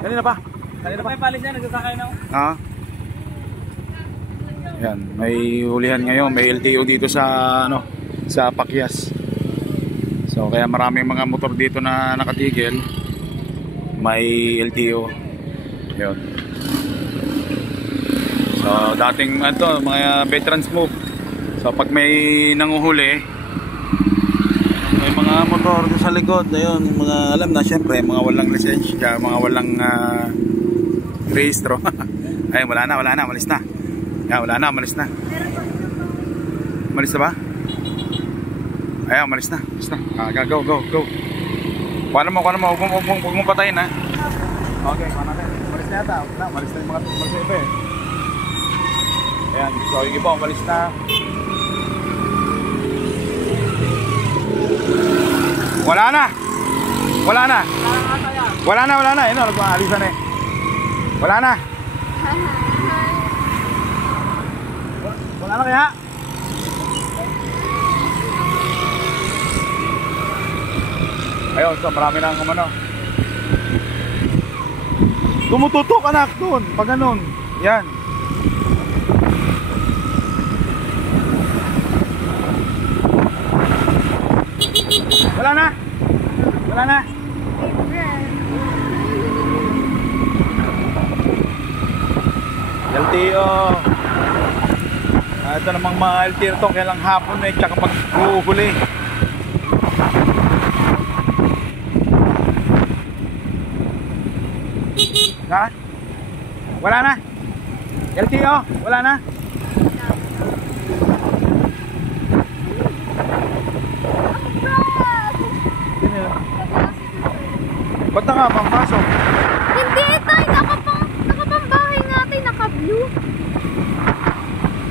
Kanina pa. Kanina pa yung palis niya, nagsasakay na ako. Ah. Yan, may hulihan ngayon, may LTO dito sa ano, sa Pakyas. So kaya maraming mga motor dito na nakatigil. May LTO. Yun. So dating ano, mga veterans move. So pag may nanguhuli, may mga motor sa likod, ayun, mga alam na syempre, mga walang lisensya, mga walang rehistro. Ay, wala na, malis na. Ayan, wala na, malis na. Malis na ba? Ayan, malis na. Go. Kuha mo, huwag mo patayin ha. Okay, kuha natin. Malis na yata. Malis na yung mga iba eh. Ayan, so yung iba, malis na. Wala na. Ayun, nagpapalisan eh. Wala na kaya? Ayun, so marami na ang umano. Tumututok anak doon, pag ganun. Yan. Wala na. LTO. Ito namang mga LTO itong kailang hapon eh, tsaka pag-uhuli. Ha? Wala na? LTO? Wala na? Ba't nakapangpasok? Hindi, tay. Nakapambahay natin. Naka-blue.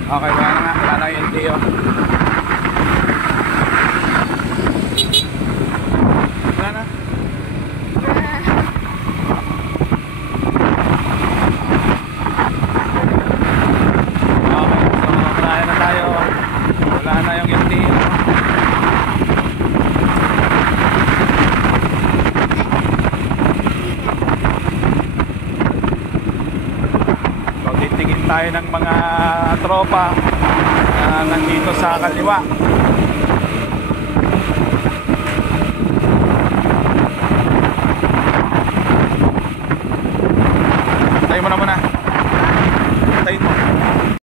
Okay, wala na yung LTO. Wala na? Okay, so malaya na tayo. Wala na yung LTO. Titingin tayo ng mga tropa na nandito sa kaliwa.